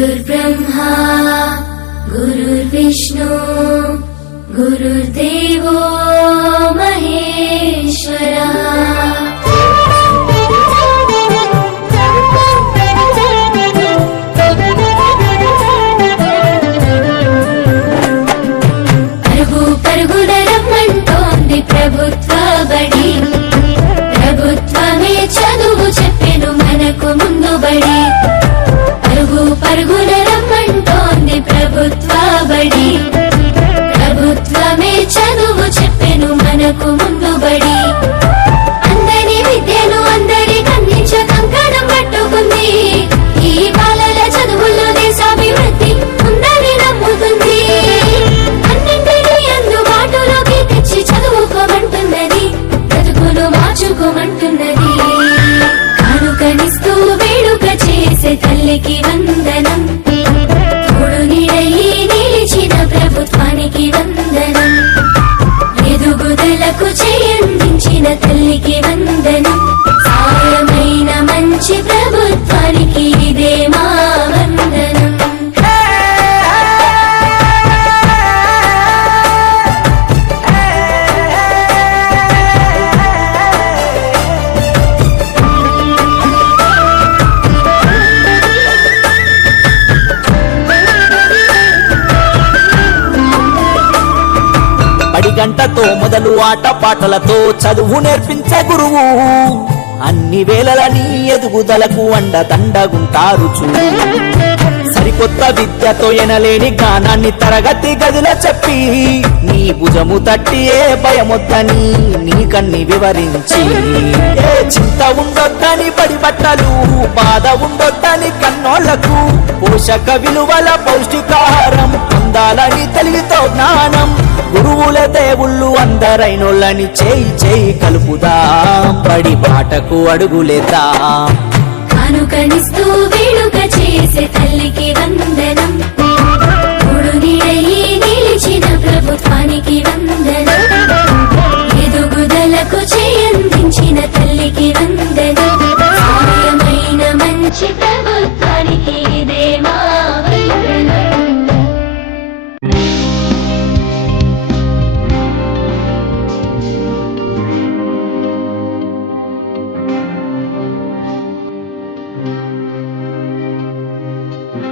गुरुर्ब्रह्मा गुरुर्विष्णु गुरुर्देवो महेश्वरः। పరుగు పరుగున రమ్మంటోంది ప్రభుత్వ బడి, ప్రభుత్వమే చదువు చెప్పెను మనకు ముందు బడి. పరుగు పరుగున రమ్మంటోంది ప్రభుత్వ బడి, ప్రభుత్వమే చదువు చెప్పెను మనకు ముందు బడి. అందరి విద్యను అందరికి అందించ కంకణం పట్టుకుంది, ఈ బాలల చదువుల్లో దేశాభివృద్ధి ఉందని నమ్ముతుంది. అన్నింటినీ అందుబాటులోకి తెచ్చి చదువుకోమంటున్నది, బ్రతుకును మార్చుకోమంటున్నది. కానుకనిస్తూ వేడుక చేసే తల్లికి వందనం, తోడు నీడయి నిలిచిన ప్రభుత్వానికి వందనం. ఎదుగుదలకు చేయందించిన తల్లికి వందనం, సాయమైన మంచి ప్రభుత్వానికి ఇదే మా వందనం. గంటతో మొదలు ఆట పాటలతో చదువు నేర్పించే గురువు, అన్ని వేళలని ఎదుగుదలకు అండదండగుంటారు చూడు. సరికొత్త విద్యతో ఎనలేని జ్ఞానాన్ని తరగతి గదిలో చెప్పి, నీ భుజము తట్టి ఏ భయమొద్దని నీకన్ని వివరించి, ఏ చింత ఉండొద్దని బడి బట్టలు, బాధ ఉండొద్దని కన్నోళ్లకు, పోషక విలువల పౌష్టికాహారం పొందాలని తెలివితో జ్ఞానం. గురువుల దేవుళ్ళు అందరైనోళ్ళని చేయి చేయి కలుపుదాం, బడి బాటకు అడుగులేద్దాం. కానుకనిస్తూ వేడుక చేసే తల్లికి వందనం, తోడు నీడయి నిలిచిన ప్రభుత్వానికి వందనం.